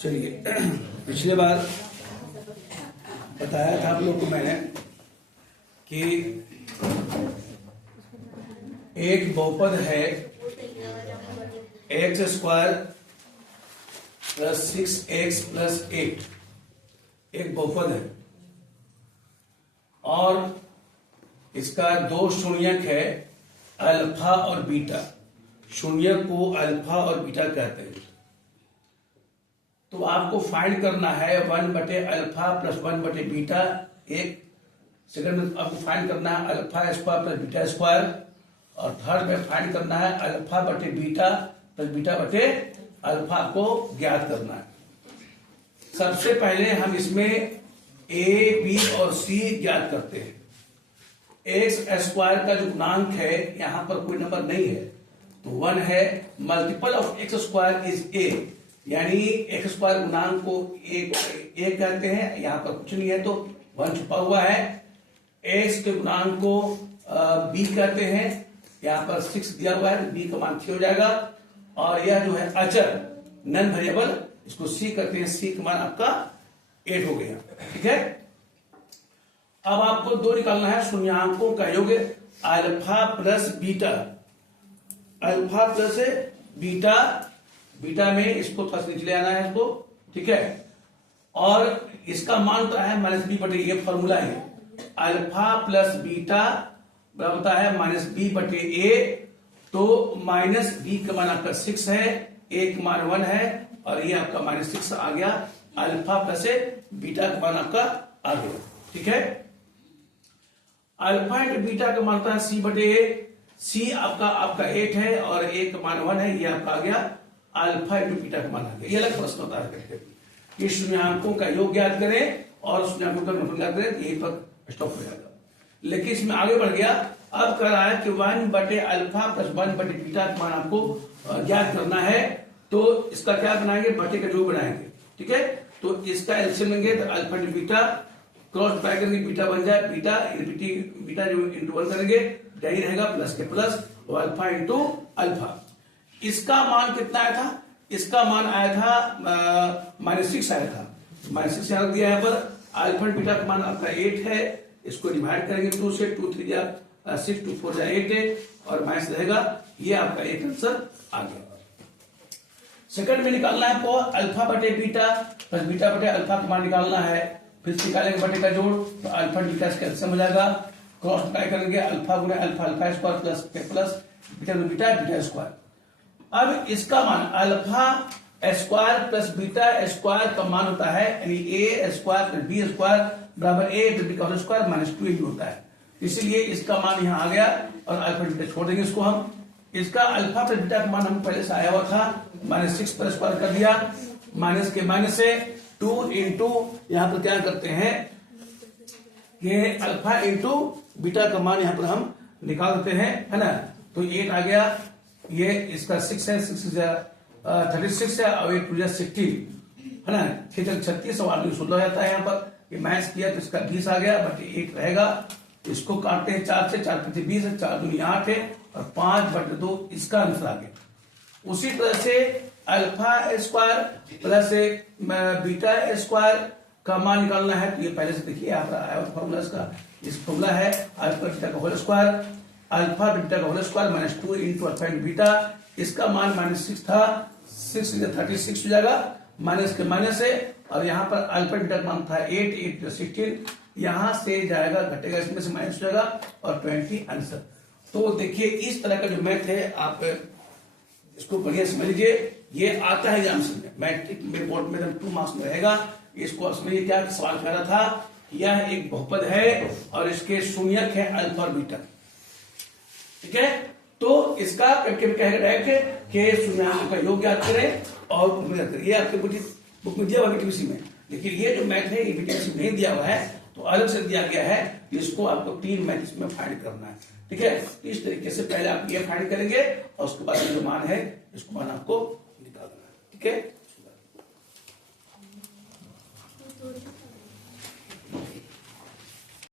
चलिए, पिछले बार बताया था आप लोग को मैंने कि एक बहुपद है x square plus 6x plus 8, एक बहुपद है और इसका दो शून्यक है अल्फा और बीटा। शून्यक को अल्फा और बीटा कहते हैं। तो आपको फाइंड करना है 1/अल्फा प्लस 1/बीटा। एक सेकंड में आपको फाइंड करना है alpha square plus beta square, और थर्ड में फाइंड करना है अल्फा बटे बीटा प्लस बीटा बटे अल्फा को ज्ञात करना है। सबसे पहले हम इसमें ए बी और सी ज्ञात करते हैं। एक्स स्क्वायर का जो गुणांक है, यहां पर कोई नंबर नहीं है तो 1 है। Multiple of x square is a, यानी एक्स स्क्वायर गुणांक को ए कहते हैं। यहां पर कुछ नहीं है तो 1 छुपा हुआ है। एक्स के गुणांक को बी कहते हैं। यहां पर 6 दिया हुआ है, बी का मान 6 हो जाएगा। और यह जो है अचर नॉन वेरिएबल, इसको सी करते हैं। सी का मान आपका 8 हो गया। ठीक है, अब आपको दो निकालना है शून्यांकों का योग alpha plus beta. Alpha plus beta, beta में इसको थोड़ा नीचे ले आना है इसको। ठीक है, और इसका मान होता है माइनस बी बटे ए। फॉर्मूला है अल्फा प्लस बीटा बराबर होता है माइनस बी बटे ए। तो माइनस बी का मान आपका 6 है, ए का मान 1 है, और ये आपका माइनस 6 आ गया। अल्फा प्लस बीटा का मान आपका आ गया। ठीक है, अल्फा इंटू बीटा का मान होता है सी बटे ए। सी आपका 8 है और ए का मान 1 है, ये आपका आ गया अल्फा इंटू बीटा का मान आ गया। ये अलग प्रश्न होता है कि शून्यांकों का योग ज्ञात करें और शून्यांकों का गुणनफल ज्ञात करें, यही पर स्टॉप हो जाएगा। लेकिन इसमें आगे बढ़ गया। अब कह रहा है कि 1/अल्फा प्लस 1/बीटा का मान आपको ज्ञात करना है। तो इसका क्या बनाएंगे, बटे का जो बनाएंगे। ठीक है, तो इसका एलसीएम लेंगे तो alpha into beta, cross multiply करेंगे बीटा बन जाए बीटा, बीटा जो इंटू 1 करेंगे यही रहेगा, प्लस के प्लस और अल्फा इंटू अल्फा। इसका मान कितना आया था, इसका मान आया था -6 आया था। -6 रख दिया है पर। अल्फा बीटा का मान आपका 8 है। इसको डिवाइड करेंगे 2 से, 2 3 जा 6, 2 4 जा 8 है, और माइनस रहेगा। ये आपका एक आंसर आ गया। सेकंड में निकालना है आपको अल्फा बटे बीटा प्लस बीटा बटे अल्फा का मान निकालना है। फिर निकालेंगे बटे का जोड़, तो अल्फा बीटा इसका कैंसिल हो जाएगा। क्रॉस मल्टीप्लाई करेंगे अल्फा गुणे अल्फा, अल्फा स्क्वायर प्लस के plus beta beta beta square. अब इसका मान alpha square plus beta square का मान होता है, यानी ए स्क्वायर प्लस बी स्क्वायर बराबर ए प्लस बी का होल स्क्वायर माइनस 2 होता है। इसीलिए इसका मान यहां आ गया और अल्फा बीटा छोड़ देंगे इसको हम। इसका अल्फा प्लस बीटा का मान हम पहले से आया हुआ था, -6 पर स्क्वायर कर दिया। माइनस के माइनस से 2 इंटू यहां पर क्या करते हैं, ये अल्फा इंटू बीटा का मान यहां पर हम निकाल देते हैं, है ना। तो 8 आ गया। ये इसका 6 है, 6 36 है, और 8 2 16 है ना। 6 36 और 8 16 जाता है। यहाँ पर ये माइनस किया तो इसका 20 आ गया, बट 1 रहेगा। इसको काटते हैं 4 से, 4 5 20 है, 4 2 8 है, और 5/2 इसका आंसर आ गया। उसी तरह से alpha square plus beta square का मान निकालना है। तो ये पहले से देखिए यहाँ पर आया फॉर्मूला इसका। इस फॉर्मूला है अल्फा बीटा का होल स्क्वायर, अल्फा बीटा का whole square -2 into alpha into beta. इसका मान -6 था, 6 36 हो जाएगा, माइनस के माइनस है। और यहाँ पर अल्फा बीटा का मान था 8 16, यहां से जाएगा घटेगा, इसमें से माइनस हो जाएगा, और 20 आंसर। तो देखिए इस तरह का जो मैथ है आप इसको बढ़िया समझ लीजिए। ये आता है एग्जाम में, मैट्रिक में बोर्ड में 2 मार्क्स में रहेगा। इसको समझिए क्या सवाल कर रहा था। यह एक बहुपद है और इसके शून्यक है अल्फा और बीटा। ठीक है, तो इसका कहेगा डायरेक्ट के शून्यांकों का योग ज्ञात करें और ये आपके बुक में दिया हुआ बीटीसी में। लेकिन ये जो मैथ है ये बीटीसी में नहीं दिया हुआ है, तो अलग से दिया गया है। इसको आपको 3 मैथ इसमें फाइंड करना है। ठीक है, इस तरीके से पहले आप ये फाइंड करेंगे और उसके बाद जो मान है इसको मान आपको निकाल देना है। ठीक है।